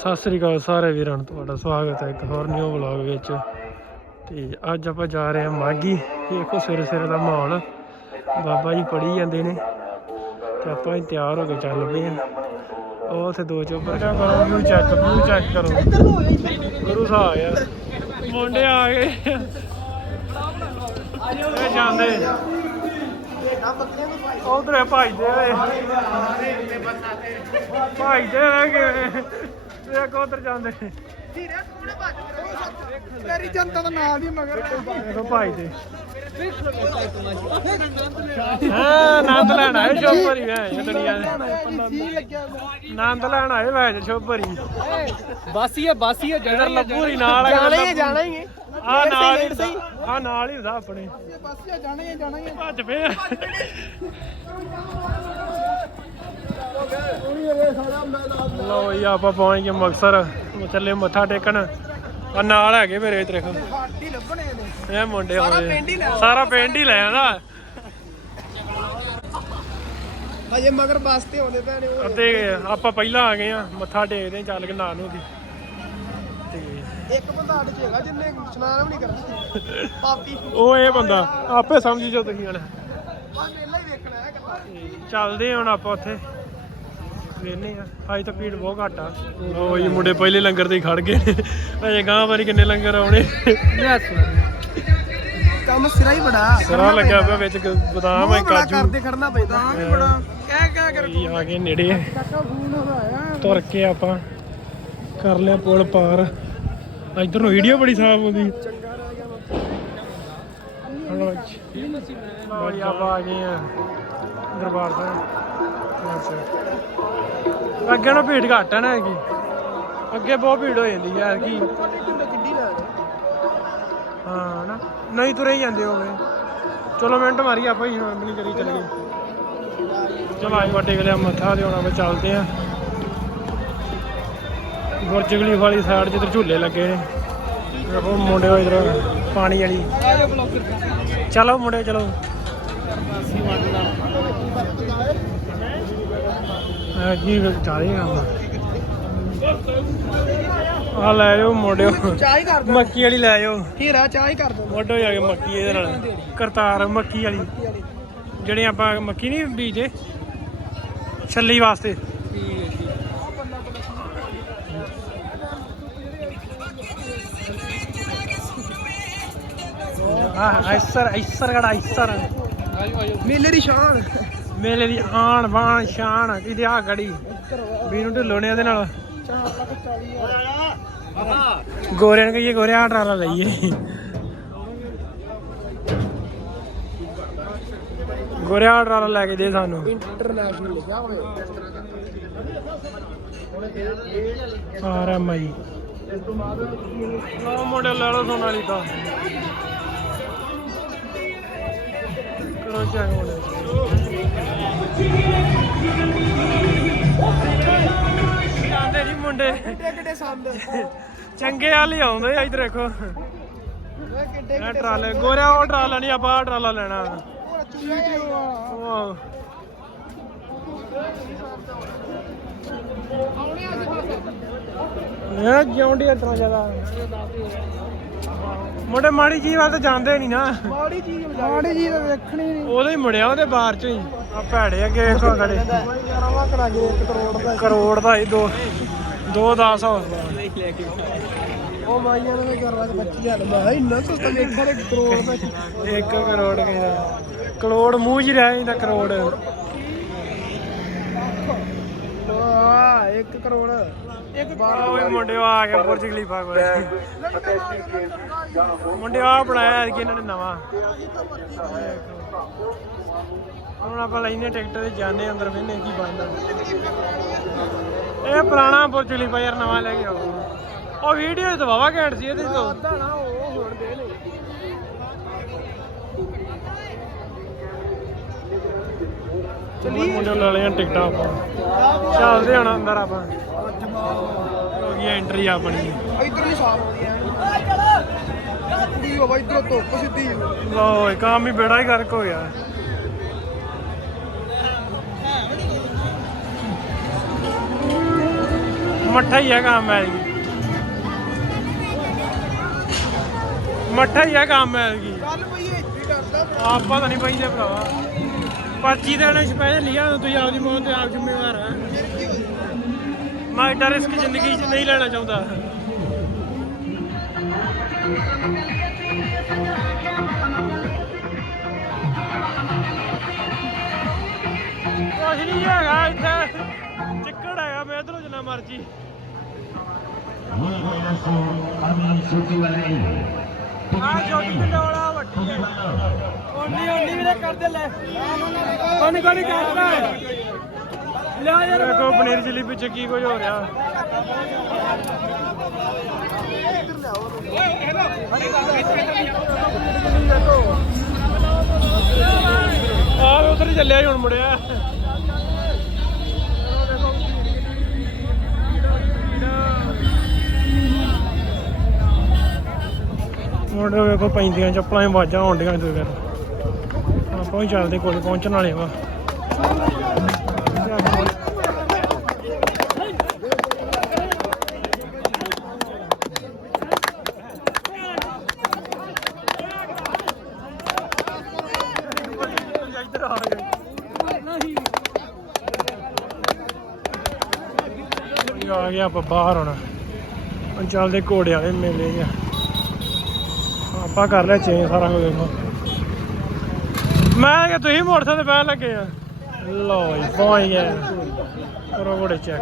ਸਤਿ ਸ੍ਰੀ ਅਕਾਲ ਸਾਰੇ ਵੀਰਾਂ ਨੂੰ, ਤੁਹਾਡਾ ਸਵਾਗਤ ਹੈ ਇੱਕ ਹੋਰ ਨਿਊ ਵਲੌਗ ਵਿੱਚ। ਤੇ ਅੱਜ ਆਪਾਂ ਜਾ ਰਹੇ ਹਾਂ ਮਾਗੀ ਦੇਖੋ ਸਵੇਰੇ ਸਵੇਰੇ ਦਾ ਮਾਹੌਲ। ਬਾਬਾ ਜੀ ਪੜੀ ਜਾਂਦੇ ਨੇ। ਤੇ ਆਪਾਂ ਵੀ ਤਿਆਰ ਹੋ ਕੇ ਚੱਲ ਪਏ ਹਾਂ। ਉਹ ਉੱਥੇ ਦੋ ਚੋਪਰ ਕਰੋ ਵਿਊ ਚੈੱਕ ਵਿਊ ਚੈੱਕ ਕਰੋ। ਗੁਰੂ ਸਾਹਿਬ ਆ ਯਾਰ। ਮੁੰਡੇ ਆ ਗਏ। ਇਹ ਜਾਂਦੇ। ਉਧਰ ਭਾਈਦੇ ਓਏ ਭਾਈਦੇ ਰਹਿ ਗਏ। ਵੇਖ ਉਧਰ ਜਾਂਦੇ। ਮੇਰੀ ਜਨਤਾ ਦਾ ਨਾਮ ਵੀ ਮਗਰ ਦੇਖੋ ਭਾਈਦੇ ਹਾਂ ਆਨੰਦ ਲੈਣ ਆਏ ਸ਼ੋਭਰੀ ਵੇ ਦੁਨੀਆ ਦੇ। ਆਨੰਦ ਲੈਣ ਆਏ ਵੇ ਸ਼ੋਭਰੀ। ਬਾਸੀ ਹੈ ਬਾਸੀ ਹੈ ਇਧਰ ਲੱਭੂਰੀ ਨਾਲ ਜਾਣਾ ਹੀ ਜਾਣਾ ਹੀ ਹੈ। ਆ। ਨਾਲ ਹੀ। ਆ ਨਾਲ ਹੀ ਹੁੰਦਾ ਆਪਣੇ। ਬਾਸੀ ਹੈ, ਜਾਣਾ ਹੀ ਜਾਣਾ ਹੀ ਹੈ। ਭੱਜ ਪਏ ਲਓ ਜੀ ਆਪਾਂ ਪਹੁੰਚ ਗਏ ਮਕਸਰ ਚੱਲੇ ਮੱਥਾ ਟੇਕਣ। ਆ ਨਾਲ ਹੈਗੇ ਮੇਰੇ ਲੱਭਣੇ ਨੇ ਇਹ ਮੁੰਡੇ ਸਾਰਾ ਆਉਂਦੇ ਪਿੰਡ ਹੀ ਲੈ ਆਉਂਦਾ। ਸਾਰਾ ਪਿੰਡ ਹੀ ਲੈ ਆਂਦਾ ਹਜੇ ਮਗਰ ਬੱਸ ਤੇ ਆਉਂਦੇ ਭੈਣੇ ਉਹ ਅੱਧੇ ਆਪਾਂ ਪਹਿਲਾਂ ਆ ਗਏ ਆ ਮੱਥਾ ਟੇਕਦੇ ਚੱਲ ਕੇ ਨਾਂ ਨੂੰ ਦੀ। ਤੇ ਇੱਕ ਬੰਦਾ ਅੱਡ ਚ ਹੈਗਾ ਜਿੰਨੇ ਸਨਾਨ ਵੀ ਨਹੀਂ ਕਰਨਾ ਪਾਪੀ। ਉਹ ਇਹ ਬੰਦਾ। ਆਪੇ ਸਮਝ ਜੋ ਤੁਸੀਂ ਹੁਣ। ਤੇ ਚੱਲਦੇ ਹੁਣ ਆਪਾਂ ਉੱਥੇ। ਵੇਨੇ ਆ। ਅੱਜ ਤਾਂ ਭੀੜ ਬਹੁਤ ਘੱਟ ਆ। ਲੋ ਜੀ ਮੁੰਡੇ ਪਹਿਲੇ ਲੰਗਰ ਤੇ ਹੀ ਖੜ ਗਏ ਨੇ। ਅਜੇ ਗਾਂ ਵਾਰੀ ਕਿੰਨੇ ਲੰਗਰ ਆਉਣੇ। ਕੰਮ ਸਿਰਾ ਹੀ ਬੜਾ। ਸਰਾ ਲੱਗਿਆ ਪਿਆ ਵਿੱਚ ਗ- ਬਦਾਮ ਹੈ ਕਾਜੂ। ਕਰਦੇ ਖੜਨਾ ਪੈਂਦਾ। ਹਾਂ। ਵੀ ਬੜਾ ਕਹਿ ਕਹਿ ਕਰ ਇਹ ਆ ਗਏ ਨੇੜੇ। ਕਾਕਾ ਫੋਨ ਹੋਇਆ ਤੁਰ ਕੇ ਆਪਾਂ ਕਰ ਲਿਆ ਪੁਲ ਪਾਰ। ਇਧਰ ਨੂੰ ਵੀਡੀਓ ਬੜੀ ਸਾਫ਼ ਆਉਂਦੀ। ਹਲੋ ਜੀ। ਲਓ ਜੀ ਆਪਾਂ ਆ ਗਏ ਆ। ਦਰਬਾਰ ਸਾਹਿਬ। ਅੱਗੇ ਨਾ ਭੀੜ ਘੱਟ ਆ ਨਾ ਹੈਗੀ। ਅੱਗੇ ਬਹੁਤ ਭੀੜ ਹੋ ਜਾਂਦੀ ਹੈ ਕੀ ਹਾਂ, ਨਾ। ਨਹੀਂ ਤੁਰੇ ਹੀ ਜਾਂਦੇ ਹੋਵੇ ਚਲੋ ਮਿੰਟ ਮਾਰੀ ਆਪਾਂ ਹੀ ਆਪਣੀ ਕਰੀ ਚੱਲੀਏ। ਚਲੋ ਆਈ ਵੱਡੇ ਗਲੇ ਮੱਥਾ ਤੇ ਆਉਣਾ ਵਾ ਚੱਲਦੇ ਆ। ਗੁਰਜਗਲੀ ਵਾਲੀ ਸਾਈਡ ਜਿੱਧਰ ਝੂਲੇ ਲੱਗੇ ਨੇ। ਦੇਖੋ ਮੁੰਡੇ ਇਧਰ, ਪਾਣੀ ਵਾਲੀ। ਚਲੋ ਮੁੰਡੇ, ਚਲੋ। ਜੀ ਚਾਰੇ ਕੰਮ ਆ ਲੈ ਜਾਓ ਮੁੰਡਿਓ ਚਾਹ ਹੀ ਕਰ ਦੋ। ਮੱਕੀ ਵਾਲੀ ਲੈ ਜਾਓ। ਹੀਰਾ ਚਾਹ ਹੀ ਕਰ ਦੋ। ਵੱਡੋ ਜਾ ਕੇ ਮੱਕੀ ਇਹਦੇ ਨਾਲ। ਕਰਤਾਰ ਮੱਕੀ ਵਾਲੀ। ਜਿਹੜੇ ਆਪਾਂ ਮੱਕੀ ਨਹੀਂ ਬੀਜਦੇ ਛੱਲੀ ਵਾਸਤੇ। ਆਹ ਐਸਰ ਐਸਰ ਗੜਾ ਐਸਰ ਮੇਲੇ ਦੀ ਸ਼ਾਨ। ਮੇਲੇ ਦੀ ਆਣ ਬਾਣ ਸ਼ਾਨ ਇਹਦੀ ਆ ਗੜੀ। ਵੀਰੂ ਢਿੱਲੋਂ ਨੇ ਇਹਦੇ ਨਾਲ। 4 ਲੱਖ 40 ਗੋਰਿਆਂ ਨੂੰ ਕਹੀਏ ਗੋਰਿਆ ਟਰਾਲਾ ਲਈਏ। ਗੋਰਿਆ ਟਰਾਲਾ ਲੈ ਕੇ ਦੇ ਸਾਨੂੰ। ਇੰਟਰਨੈਸ਼ਨਲ ਲਿਖਿਆ ਹੋਵੇ। ਆ ਰਿਹਾ ਮਾਈ ਲਓ ਮੁੰਡੇ ਲੈ ਲਓ ਸੋਨਾਲੀ ਦਾ। ਜਾਂਦੇ ਨਹੀਂ ਮੁੰਡੇ। ਕਿੱਡੇ ਕਿੱਡੇ ਸੰਦ? ਚੰਗੇ ਵਾਲ ਹੀ ਆਉਂਦੇ ਆ ਇੱਧਰ ਦੇਖੋ। ਇਹ ਟਰਾਲੇ ਗੋਰਿਆ ਉਹ ਟਰਾਲਾ ਨਹੀਂ ਆਪਾਂ ਟਰਾਲਾ ਲੈਣਾ। ਉਹ ਇਹ ਜਿਉਂਦੀ ਇਤਨਾ ਜ਼ਿਆਦਾ। ਮੁੰਡੇ ਮਾੜੀ ਜੀ ਵੱਲ ਤਾਂ ਜਾਂਦੇ ਨਹੀਂ ਨਾ। ਮਾੜੀ ਚੀਜ਼ ਮਾੜੀ ਚੀਜ਼ ਤਾਂ ਵੇਖਣੀ ਨਹੀਂ। ਉਹਦੇ ਹੀ ਮੁੜਿਆ ਉਹਦੇ ਬਾਹਰ ਚ ਹੀ। ਆ ਭੈੜੇ ਅੱਗੇ ਵੇਖੋ ਖੜੇ। ਰਵਾ ਕਰਾ ਕੇ 1 ਕਰੋੜ ਦਾ ਕਰੋੜ ਦਾ ਹੀ ਦੋ ਦੋ 10 ਹੌਸਲਾ ਉਹ ਮਾਈਆਂ ਨੇ ਕਰ ਲਾ 25000 ਮੈਂ ਇੰਨਾ ਸਸਤਾ ਵੇਖਿਆ ਤੇ ਕਰੋੜ ਦਾ ਕੀ। 1 ਕਰੋੜ ਕਹਿੰਦਾ। ਕਰੋੜ ਮੂੰਹ 'ਚ ਹੀ ਰਹਿ ਜਾਂਦਾ ਕਰੋੜ। ਵਾਹ 1 ਕਰੋੜ। ਇੱਕ ਓਏ ਮੁੰਡੇ ਆ ਗਿਆ ਬੁਰਜ ਖਲੀਫਾ ਕੋਲ। ਮੁੰਡੇ ਆ ਬਣਾਇਆ ਐਤਕੀ ਇਹਨਾਂ ਨੇ ਨਵਾਂ? ਹੁਣ ਆਪਾਂ ਲੈਨੇ ਟਿਕਟ ਤੇ ਜਾਣੇ ਅੰਦਰ ਵੇਨੇ ਕੀ ਬਣਦਾ? ਇਹ ਪੁਰਾਣਾ ਬੁਰਜ ਖਲੀਫਾ ਯਾਰ ਨਵਾਂ ਲੈ ਕੇ ਆਓ। ਉਹ ਵੀਡੀਓ ਤਾਂ ਵਾਵਾ ਘੈਂਟ ਸੀ ਇਹਦੇ ਤੋਂ ਨਾ ਉਹ ਹੁਣ ਦੇ ਨੇ ਚੱਲੀ ਮੁੰਡੇ ਲੈ ਲਿਆ ਟਿਕਟਾਂ ਆਪਾਂ। ਚੱਲਦੇ ਆਣਾ ਅੰਦਰ ਆਪਾਂ। ਹੋ ਗਈ ਐਂਟਰੀ ਆਪਣੀ। ਇਧਰ ਨਹੀਂ ਸਾਫ਼ ਆਉਂਦੀ ਐ। ਕੁੜੀ ਬਾਬਾ ਇਧਰ ਧੁੱਪ ਸਿੱਧੀ ਲੋ ਕੰਮ ਹੀ ਬੇੜਾ ਹੀ ਗਰਕ ਹੋ ਗਿਆ। ਮੱਠਾ ਹੀ ਆ ਕੰਮ ਹੈ ਮੱਠਾ ਹੀ ਆ ਕੰਮ ਹੈ ਆਪਾਂ ਤਾਂ ਨਹੀਂ ਪੈਂਦੇ ਭਰਾਵਾ। ਪਰਚੀ ਦੇਣੇ ਸਪੈਸ਼ਲ ਲਿਆ ਤੁਸੀਂ ਆਪਦੀ ਮੌਤ ਤੇ ਆਪ ਜ਼ਿੰਮੇਵਾਰ ਆ। ਮੈਂ ਏਡਾ ਰਿਸਕ ਜ਼ਿੰਦਗੀ 'ਚ ਨਹੀਂ ਲੈਣਾ ਚਾਹੁੰਦਾ। ਕੁਛ ਨਹੀਂ ਹੈਗਾ ਇੱਥੇ। ਚਿੱਕੜ ਹੈਗਾ, ਮੈਂ ਇਧਰੋਂ ਜਿੰਨਾ ਮਰਜ਼ੀ। ਆ ਛੋਟੀ ਡੰਡੋਲਾ ਵੱਡੀ ਹੈ। ਓਨੀ ਓਨੀ ਵੀ ਕਰਦੇ ਲੈ। ਕੋਣੀ ਕੋਣੀ ਕਰਦਾ ਲਿਆ ਯਾਰ ਵੇਖੋ ਪਨੀਰ ਚਿੱਲੀ ਪਿੱਛੇ ਕੀ ਕੁਝ ਹੋ ਰਿਹਾ। ਆ ਉਧਰ ਚੱਲਿਆ ਹੁਣ ਮੁੜਿਆ। ਮੁੰਡੇ ਵੇਖੋ ਪੈਂਦੀਆਂ ਚੱਪਲਾਂ ਹੀ ਆਵਾਜ਼ਾਂ ਆਉਂਦੀਆਂ ਤੇ ਫਿਰ। ਆਪਾਂ ਵੀ ਚੱਲਦੇ ਕੋਲ ਪਹੁੰਚਣ ਵਾਲੇ ਵਾ ਆ ਗਿਆ ਆਪਾਂ ਬਾਹਰ ਹੁਣ। ਚੱਲਦੇ ਘੋੜੇ ਵਾਲੇ ਮੇਲੇ 'ਚ। ਆਪਾਂ ਕਰ ਲਿਆ ਚੇਂਜ ਸਾਰਾ ਕੁਝ ਦੇਖੋ। ਮੈਂ ਕਿ ਤੁਸੀਂ ਮੋਟਰਸਾਈਕਲ ਤੇ ਬਹਿ ਲੱਗੇ ਆ। ਲਓ ਜੀ ਪਹੁੰਚ ਗਏ। ਕਰੋ ਘੋੜੇ ਚੈੱਕ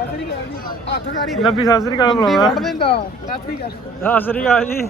ਹੱਥ ਕਰੀ ਨੱਬੀ ਸਤਿ ਸ੍ਰੀ ਅਕਾਲ ਦਿੰਦਾ। ਸਤਿ ਸ੍ਰੀ ਅਕਾਲ। ਸਤਿ ਸ੍ਰੀ ਅਕਾਲ ਜੀ।